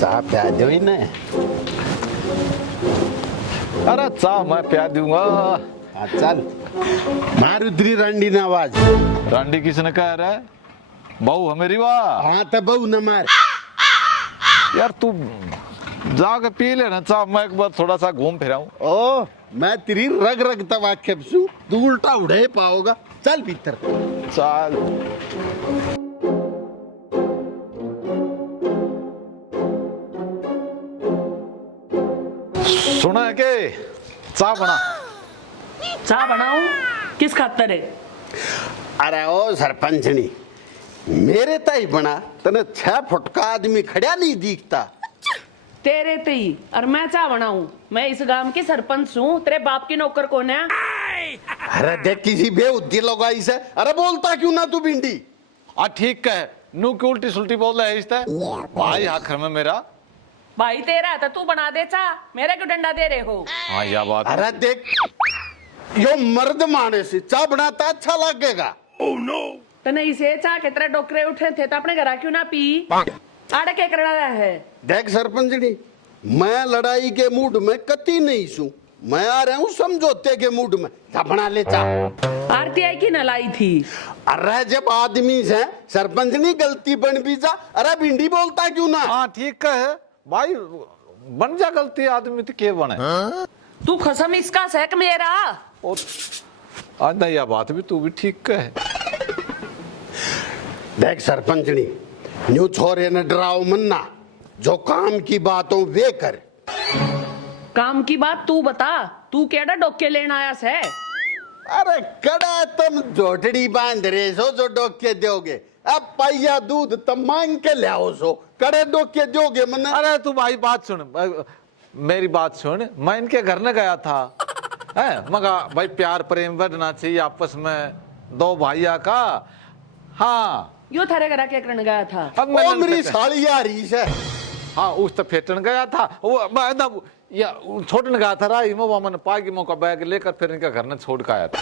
चाह प्या दो ही ना। अरे चाह मैं प्या दूंगा। हाँ चल मार उधरी रंडी ना आवाज। रांडी किसने कह रहा है? बहू है मेरी वाह। हाँ तो बहु न मार। यार तू जाके पी लेना चाह, मैं एक बार थोड़ा सा घूम फिराऊं। ओ मैं तेरी रग रग तवा खेपसू, तू उल्टा उड़े पाओगा। चल भीतर चल सुना है के चाह बना। चाह बनाऊं? किस खातर है? अरे ओ सरपंचनी, मेरे ताई बना तने 6 फुट का आदमी खड़ा नहीं दिखता। तेरे ते ही और मैं चाह बनाऊं? मैं इस गांव की सरपंच हूँ, तेरे बाप की नौकर कौन है? अरे देख किसी बेउद्दी लगाई से। अरे बोलता क्यों ना तू भिंडी? ठीक है, नू की उल्टी सुल्टी बोल रहा है इस भाई आखिर में मेरा भाई तेरा है तो तू बना दे चाह, मेरे क्यों डंडा दे रहे हो? हाँ यह बात। अरे देख यो मर्द माने से चाह बनाता अच्छा लगेगा। Oh no. तने इसे चाह के तेरे डोकरे उठे थे तो अपने घर क्यों ना पी? आड़े के कर रहा है? देख सरपंचनी, मैं लड़ाई के मूड में कती नहीं सू, मैं आ रहा हूँ समझौते के मूड में। जा बना ले चाह। आरती आई की न लाई थी? अरे जब आदमी से सरपंचनी गलती बन भी जा। अरे भिंडी बोलता क्यों ना? हाँ ठीक है भाई, बन जा गलती आदमी तो के बने। तू खसम इसका सेक मेरा। आज नहीं यह बात भी तू भी ठीक कहे। देख सरपंचनी, न्यू छोरे ने डराओ मन्ना, जो काम की बातों वे कर। काम की बात तू बता, तू केड़ा डोके लेना आया से? अरे कड़ा तुम जोटड़ी बांध रहे सो जो डोके दोगे। अब पैया दूध तुम मांग के ले आओ सो, कड़े डोके दोगे मन्ना? अरे तू भाई बात सुन, मेरी बात सुन। मैं इनके घर न गया था, है मगा भाई प्यार प्रेम बढ़ना चाहिए आपस में दो भाइया का। हाँ यो थारे घर के करने गया था? अब ओ मेरी साली आ रही है। हाँ उस तो फेटन गया था वो, मैं ना या छोड़ने गया था राही में, वो मैंने पागी मौका बैग लेकर फिर इनके घर ने छोड़ के आया था।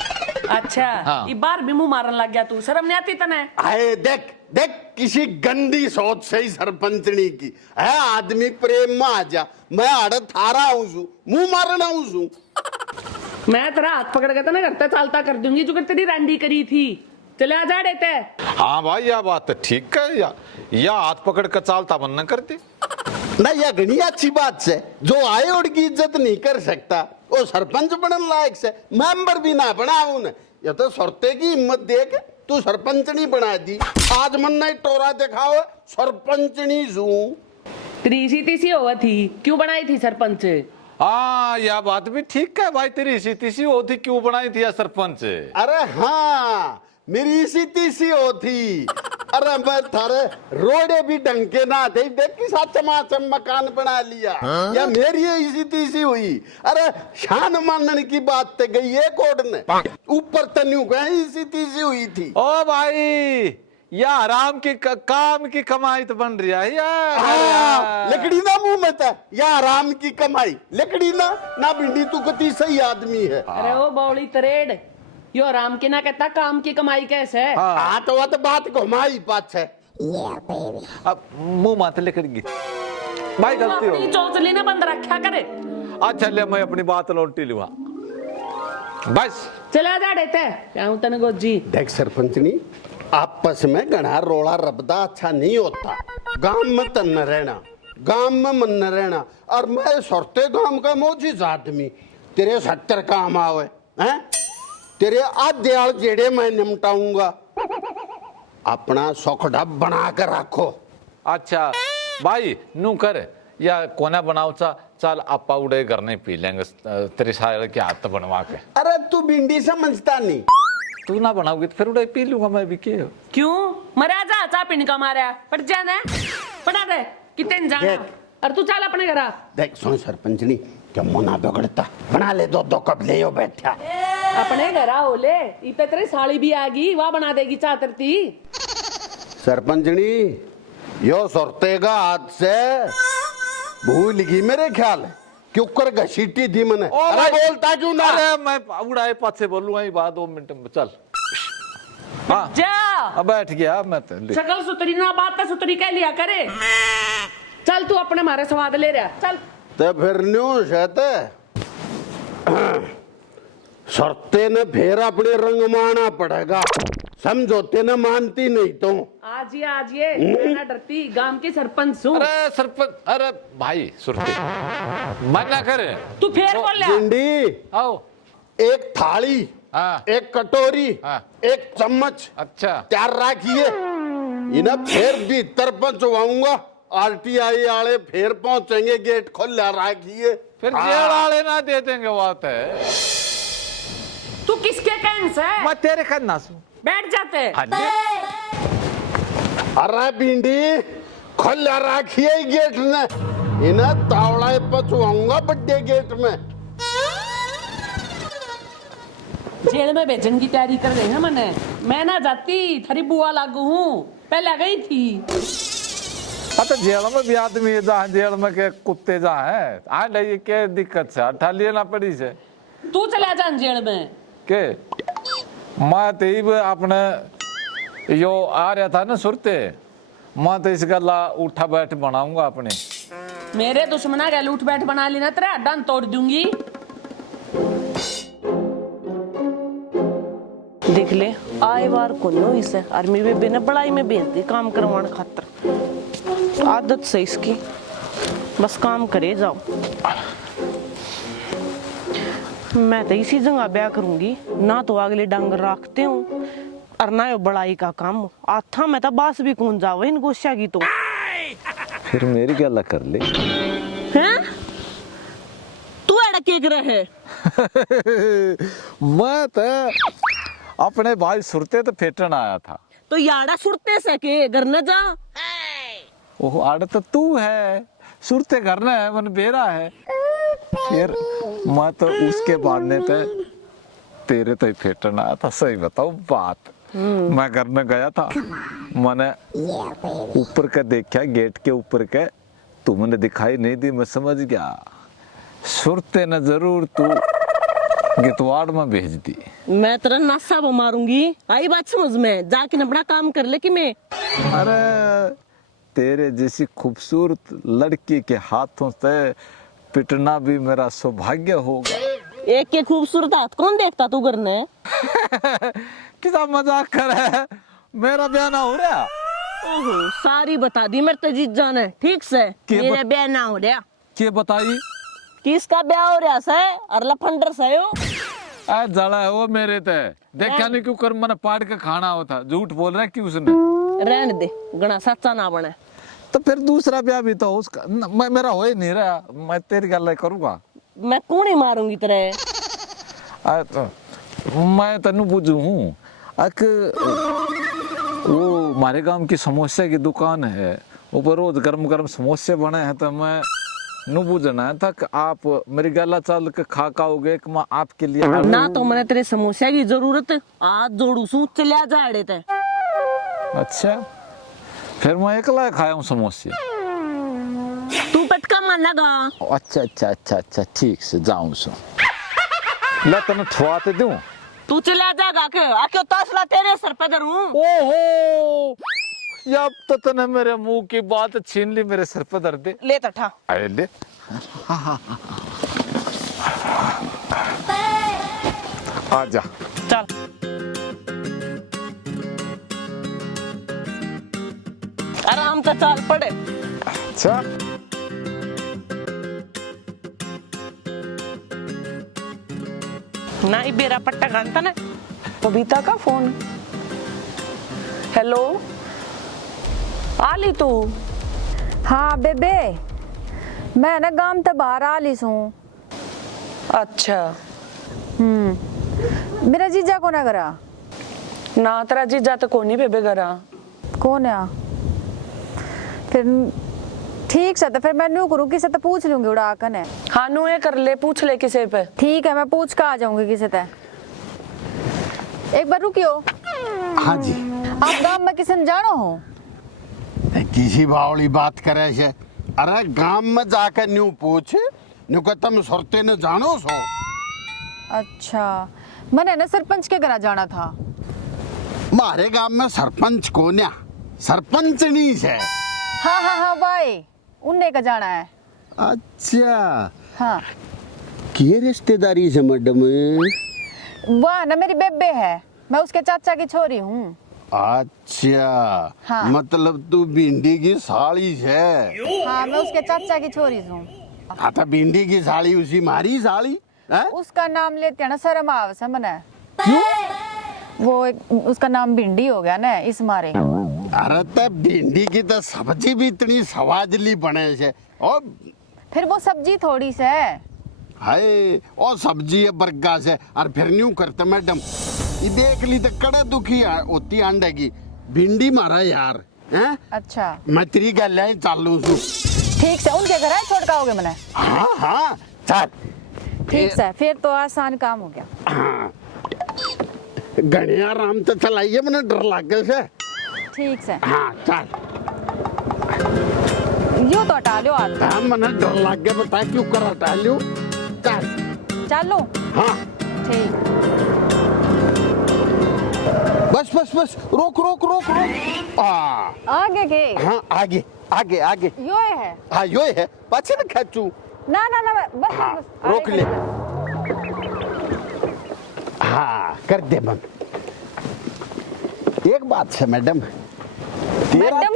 अच्छा हाँ। ये बार भी मुंह मारन लग गया तू, शर्म नहीं आती तने? आए देख देख किसी गंदी सोच से ही सरपंचनी की है। आदमी प्रेम में आ जा, मैं आड़े थारा हूँ मुंह मारना हूँ। मैं तेरा हाथ पकड़ के तो ना करता चालता कर दूंगी जो तेरी रंडी करी थी। चले आ जा देते। हाँ भाई यह बात तो ठीक है, या हाथ पकड़ कर चालता बनना करती ना। यह घनी अच्छी बात से जो आए और की इज्जत नहीं कर सकता वो सरपंच बनने लायक से मेंबर भी ना बनाऊं न। ये तो सरते की हिम्मत देख तू सरपंचनी बना दी। आज मन नहीं टोरा दिखाओ सरपंचनी जू। तीसी तीसी हुआ थी, क्यों बनाई थी सरपंच? हाँ यह बात भी ठीक है भाई, तेरी इसी तीसी होती क्यों बनाई थी सरपंच? अरे हाँ मेरी इसी तीसी होती। अरे मैं थारे रोडे भी ढंग के ना थे, देख किसा चमाचम मकान बना लिया। या मेरी इसी तीसी हुई। अरे शान मानने की बात ते गई है कोड ने, ऊपर तन्यू गए इसी तीसी हुई थी। ओ भाई या हराम की काम की कमाई तो बन रही है यार। लकड़ी ना मुंह में था या आराम की कमाई। लकड़ी ना भिंडी तू कती सही आदमी है। अरे ओ बौली तरेड़, यो आराम की ना कहता काम की कमाई कैसे? हाँ तो वह तो बात घुमाई पाछ है। अब मुंह माथे लेकड़गी भाई, गलती हो अपनी चौचली ने बंद रखा करे। अच्छा ले मैं अपनी बात लौटी लूंगा बस। चला जा देते क्या तने गोजी। देख सरपंचनी, आपस में घना रोड़ा रबदा अच्छा नहीं होता। गांव में तन रहना, गांव में मन न रहना। और मैं सरते गांव का मोजिज आदमी, तेरे 70 काम आवे हैं, तेरे आधे आल जेड़े मैं निमटाऊंगा। अपना सोखड़ा बना कर रखो। अच्छा भाई नू कर या कोना बनाओ चा, चल आपा उड़े घर नहीं पी लेंगे तेरी सारे के हाथ बनवा के। अरे तू भिंडी समझता नहीं। तू ना बनाओगी तो फिर उड़े पी लूंगा मैं भी। क्यों मरा जा चा पिन का मारा पट जाना पड़ा दे कितने जाना। और तू चल अपने घर। देख सुन सरपंचनी, क्या मुना बिगड़ता, बना ले दो कप ले यो बैठा। अपने घर हो ले, इतने तेरी साली भी आगी, वह बना देगी चातरती। सरपंचनी यो सुरतेगा हाथ से भूल गई मेरे ख्याल है, क्यों कर घसीटी थी मैंने। अरे बोलता क्यों ना? अरे मैं उड़ाए पास से बोलूंगा ही बात 2 मिनट में। चल हाँ जा अब बैठ गया मैं तो ले। शकल सुतरी ना बात सुतरी कह लिया करे। चल तू अपने मारे स्वाद ले रहा चल। ते फिर न्यूज है ते शर्ते ने फिर अपने रंग माना पड़ेगा, समझौते ने मानती नहीं तो आज ये मैं ना डरती, गांव की सरपंच हूँ। अरे सरपंच, अरे भाई सुरती मत ना करे। तू फिर बोल लिया। भिंडी, आओ। एक थाली, हाँ। एक कटोरी, हाँ। एक चम्मच अच्छा तैयार रखिए। इन्हें फिर भीतर पहुंचवाऊंगा, आरटीआई वाले फिर पहुंचेंगे, गेट खोल रखिए। फिर जेल वाले ना दे देंगे, बात है। तू किसके कहने से? मैं तेरे कहना सुन। बैठ जाते। अरे भिंडी खोल रखिए गेट ने, इन्हें तावड़ा पहुंचवाऊंगा बड़े गेट में। जेल में भेजने की तैयारी कर रहे हैं मैंने। मैं ना जाती, थारी बुआ लागू हूँ, पहले गई थी। तो जेल में भी आदमी जहाँ जेल में के कुत्ते जहाँ है आ जाइए, क्या दिक्कत से हटा लेना पड़ी से। तू चला जा जेल में के मैं तो अपने यो आ रहा था ना सुरते, मैं तो इस गला उठा बैठ बनाऊंगा अपने। मेरे दुश्मना गैल उठ बैठ बना ली ना, तेरा हड्डा तोड़ दूंगी। देख ले आए बार कोनो इसे आर्मी बेबे ने बड़ाई में भेज दी काम करवाने खातर। आदत से इसकी, बस काम करे जाओ। मैं तो इसी जगह ब्याह करूंगी ना, तो अगले डंगर रखते हूँ और ना यो बड़ाई का काम आथा। मैं तो बास भी कौन जाओ इन गोश्या की तो। फिर मेरी गला कर ले। हैं? तू एड़ा के रहे? मैं तो अपने भाई सुरते तो फेटन आया था। तो याड़ा सुरते सके घर न जा। ओह आड़ तो तू है, सुरते करना है मन बेरा है। फिर मैं तो उसके बाद ने तो तेरे तो ही फेटन आया था। सही बताओ बात, मैं घर में गया था, मैंने ऊपर का देखा, गेट के ऊपर के तुमने दिखाई नहीं दी, मैं समझ गया सुरते ने जरूर तू गितवाड़ में भेज दी। मैं तेरा नशा मारूंगी, आई बात समझ में, जाके अपना काम कर ले कि मैं। अरे तेरे जैसी खूबसूरत लड़की के हाथों से पिटना भी मेरा सौभाग्य होगा। एक के खूबसूरत हाथ कौन देखता तू करने? कितना मजाक कर है, मेरा ब्याह ना हो रहा। ओहो सारी बता दी मेरे तो जीत जाने ठीक से, मेरा ब्याह ना हो रहा। के बताई किसका ब्याह हो रहा से? और लफंडर से हो? आ जला है वो मेरे ते, देखा नहीं क्यों कर मैंने पाड़ के खाना होता। झूठ बोल रहा है कि उसने? रहने दे, गणा सच्चा ना बने। तो फिर दूसरा ब्याह भी तो उसका मैं मेरा हो ही नहीं रहा, मैं तेरी गल करूंगा। मैं कौन ही मारूंगी तेरे? तो मैं तेन बुझू हूँ, वो हमारे गांव की समोसे की दुकान है, ऊपर रोज गर्म गर्म समोसे बने हैं, तो मैं नु बुझना था कि आप मेरी गला चल के खा खाओगे कि मैं आपके लिए ना तो मैंने तेरे समोसे की जरूरत, आज जोड़ू सू चलिया जाड़े ते। अच्छा फिर मैं एकला खाया हूँ समोसे। तू पटका मान लगा। अच्छा अच्छा अच्छा अच्छा ठीक से जाऊँ सो मैं तेन ठुआते दूं। तू चला जाएगा के आके तसला तेरे सर पे धरूं। ओहो अब तो तने मेरे मुंह की बात छीन ली, मेरे सर पे धर दे। ले तठा आए ले। आजा चल। आराम से चल पड़े। अच्छा ना ही बेरा पट्टा गानता ना। बबीता का फोन। हेलो आली तू? हाँ बेबे, मैं ना गांव ते बाहर आली सू। अच्छा मेरा जीजा को ना करा। ना तेरा जीजा तो कोनी बेबे करा। कौन है? फिर ठीक से, तो फिर मैं न्यू करूँ, किसे तो पूछ लूंगी उड़ा कन है। हाँ नू ये कर ले, पूछ ले किसे पे। ठीक है, मैं पूछ कर आ जाऊंगी किसे ते। एक बार रुकियो। हाँ जी। आप गांव में किसे जानो हो? किसी बावली बात करे से? अरे गांव में जाकर न्यू पूछ, न्यू को तुम सुरते ने जानो सो। अच्छा, मैंने ना सरपंच के घर जाना था। मारे गांव में सरपंच कोन्या सरपंचनी है। हाँ हाँ हाँ भाई, उनने का जाना है। अच्छा, हाँ, की रिश्तेदारी से मैडम? वाह ना, मेरी बेबे है, मैं उसके चाचा की छोरी हूँ। अच्छा, हाँ। मतलब तू भिंडी की साली है? हाँ, मैं उसके चाचा की छोरी हूँ। हाँ तो भिंडी की साली उसी मारी साली है? उसका नाम लेते हैं ना, शर्म आवे से मने। क्यों? उसका नाम भिंडी हो गया ना, इस मारे। अरे तो भिंडी की तो सब्जी भी इतनी स्वादली बने से, और फिर वो सब्जी थोड़ी से है। हाय, और सब्जी है बर्गा से, और फिर न्यू करते मैडम ये देख ली तो कड़ा दुखी होती अंडे की। भिंडी मारा यार हैं? अच्छा, मैं तेरी गल है चालू सु। ठीक से उनके घर है, छोड़ का हो गया मैंने। हाँ हाँ चल ठीक से, फिर तो आसान काम हो गया। हाँ, घने आराम तो चलाइए, मैंने डर लगे से। ठीक से, हाँ चल, यो तो हटा लो हाथ। हाँ मैंने डर लगे, बता क्यों कर हटा लियो। चल चलो, हाँ, ठीक। बस बस बस, रोक रोक रोक रोक। आगे के हाँ आगे आगे आगे। यो है। हाँ यो है, पाछे न खेचू। ना ना ना, बस हाँ, बस, रोक आगे ले। कर। हाँ कर दे बंद। एक बात है मैडम, तेरा मैडम?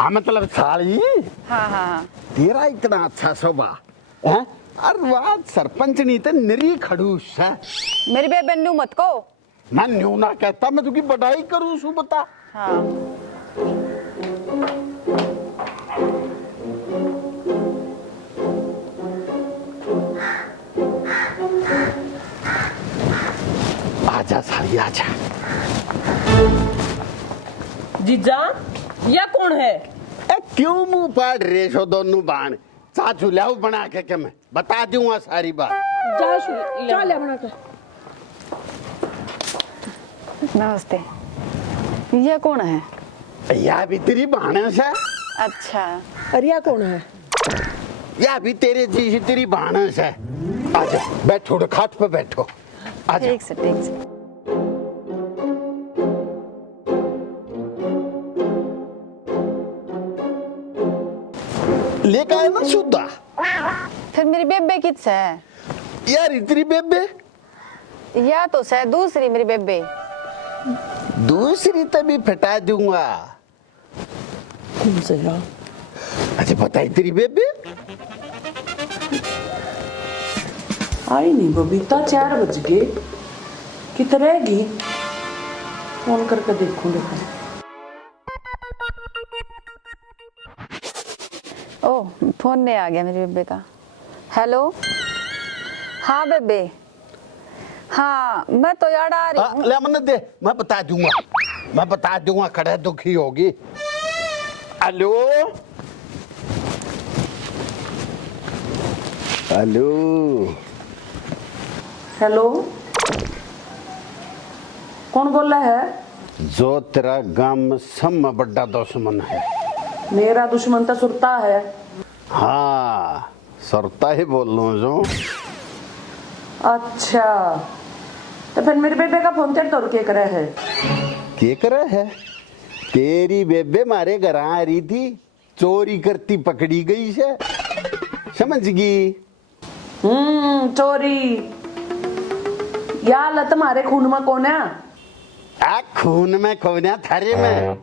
हाँ मतलब साली, हाँ हाँ हाँ, तेरा इतना अच्छा स्वभाव है, अरे वाह, सरपंच नहीं तो निरी खड़ूस है। मेरी बेबे नू मत को। मैं न्यू ना कहता, मैं तुकी बधाई करूँ सु बता। हाँ, आजा साली आजा। जीजा, यह कौन है? ए क्यों मुंह पाड़ रहे हो दोनों बाण? चाचू लाओ बना के मैं बता दूंगा सारी बात। चल बना के। नमस्ते। ये कौन है? या भी तेरी भानस है। अच्छा, अरे यह कौन है? या भी तेरे जी तेरी भानस है। आजा बैठो, खाट पे बैठो। आजा। ठीक से, ठीक से। लेकर आए ना सुधा। फिर मेरी बेबे किस है? यार इतनी बेबे या तो से दूसरी मेरी बेबे। दूसरी तभी फटा दूंगा। कौन से है? अच्छा बताई तेरी बेबे। आई नहीं बबीता, 4 बज गए, किधर रहेगी? फोन करके देखूं देखो। ओह, फोन नहीं आ गया मेरी बेबे का। हेलो, हाँ बेबे, हाँ मैं तो यार आ रही हूँ। ले मन दे, मैं बता दूंगा खड़े दुखी होगी। हेलो हेलो हेलो, कौन बोल रहा है? जो तेरा गांव में सब में बड़ा दुश्मन है। मेरा दुश्मन तो सुरता है। हाँ सरता ही बोल रहा हूँ जो। अच्छा, तो फिर मेरे बेबे का फोन तेरे तोड़ के करे है? के करे है? तेरी बेबे मारे घर आ रही थी, चोरी करती पकड़ी गई से, समझ गई? चोरी या लत मारे खून में कौन है? आ खून में कौन थारे में?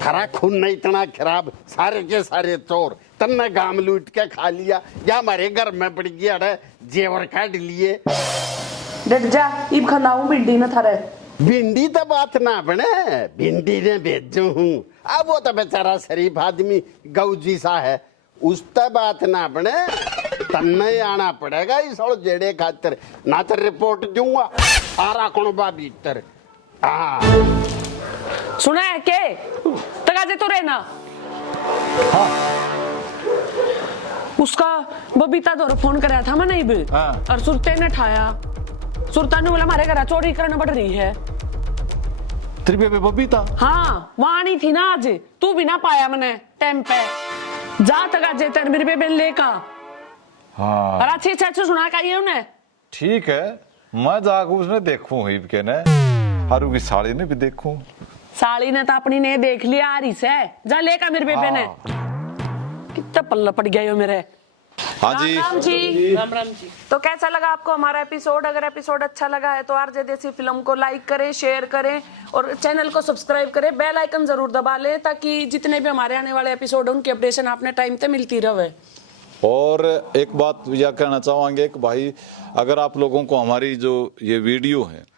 थारा खून नहीं इतना खराब, सारे के सारे चोर तन्ने गाम लूट के खा लिया, या हमारे घर में पड़ गया है, जेवर काट लिए। डट जा, इब खनाऊं भिंडी न थारे। भिंडी तो बात ना बने, भिंडी ने भेजू हूँ। अब वो तो बेचारा शरीफ आदमी गौ जी सा है, उस तो बात ना बने, तन्ने आना पड़ेगा इस और जेड़े खातर, ना तो रिपोर्ट दूंगा आरा कौन बा भीतर। हाँ सुना है के तगाजे तो रहना। हाँ उसका बबीता दौर फोन कराया था मैंने भी। हाँ। और सुरते ने ठाया, सुरता ने बोला हमारे घर चोरी करना पड़ रही है। तेरी बेबे बबीता? हाँ, वहां नहीं थी ना आज, तू भी ना पाया मैंने टाइम पे। जा तगाजे तेरे मेरे बेबे लेका। हाँ और अच्छी सुना का ये उन्हें। ठीक है, मैं जाकर उसने देखूं हिब के ने। हारू की साड़ी ने भी देखूं। साली ने तो अपनी ने देख लिया आ रही से, जा लेका मेरे बेबे ने। कितना पल्ला पड़ गया यो मेरे। हाँ जी। राम जी। राम राम जी। तो कैसा लगा आपको हमारा एपिसोड? अगर एपिसोड अच्छा लगा है तो आरजे देसी फिल्म को लाइक करें, शेयर करें और चैनल को सब्सक्राइब करें। बेल आइकन जरूर दबा लें ताकि जितने भी हमारे आने वाले एपिसोड हैं उनकी अपडेशन आपने टाइम पे मिलती रहे। और एक बात यह कहना चाहेंगे कि भाई अगर आप लोगों को हमारी जो ये वीडियो है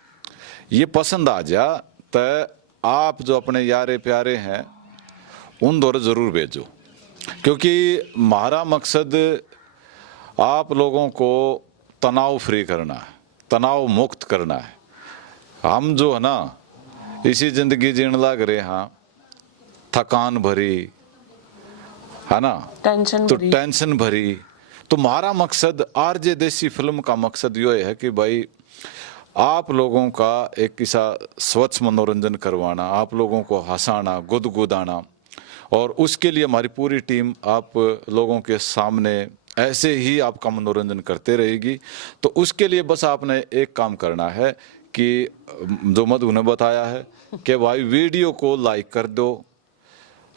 ये पसंद आ जा तो आप जो अपने यारे प्यारे हैं उन दौर जरूर भेजो, क्योंकि हमारा मकसद आप लोगों को तनाव फ्री करना है, तनाव मुक्त करना है। हम जो है ना इसी जिंदगी जीने लग रहे हैं थकान भरी, है ना, टेंशन तो भरी। टेंशन भरी। तो हमारा मकसद आरजे देसी फिल्म का मकसद ये है कि भाई आप लोगों का एक किसा स्वच्छ मनोरंजन करवाना, आप लोगों को हंसाना, गुदगुदाना, और उसके लिए हमारी पूरी टीम आप लोगों के सामने ऐसे ही आपका मनोरंजन करते रहेगी। तो उसके लिए बस आपने एक काम करना है कि जो मधु ने बताया है कि भाई वीडियो को लाइक कर दो,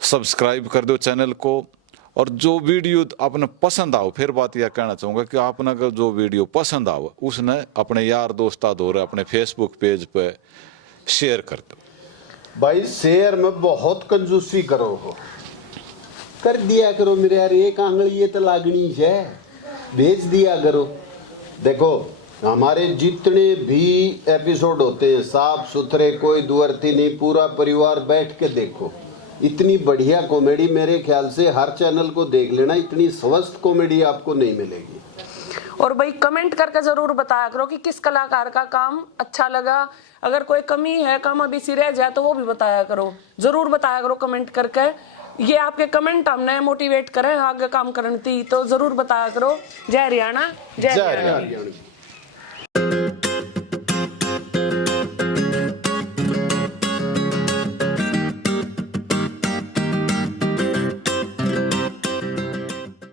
सब्सक्राइब कर दो चैनल को, और जो वीडियो आपने पसंद आओ, फिर बात यह कहना चाहूँगा कि आपने अगर जो वीडियो पसंद आओ उसने अपने यार दोस्ता दौरे अपने फेसबुक पेज पे शेयर कर दो। भाई शेयर में बहुत कंजूसी करो हो, कर दिया करो मेरे यार, एक आंगली ये तो लागनी है, भेज दिया करो। देखो हमारे जितने भी एपिसोड होते हैं साफ सुथरे, कोई दुअर्ती नहीं, पूरा परिवार बैठ के देखो। इतनी बढ़िया कॉमेडी मेरे ख्याल से हर चैनल को देख लेना, इतनी स्वस्थ कॉमेडी आपको नहीं मिलेगी। और भाई कमेंट करके जरूर बताया करो कि किस कलाकार का काम अच्छा लगा। अगर कोई कमी है, कम अभी सी रह जाए तो वो भी बताया करो, जरूर बताया करो कमेंट करके। ये आपके कमेंट हमने मोटिवेट करें आगे काम करने की, तो जरूर बताया करो। जय हरियाणा, जय हरियाणा। हरियाणा।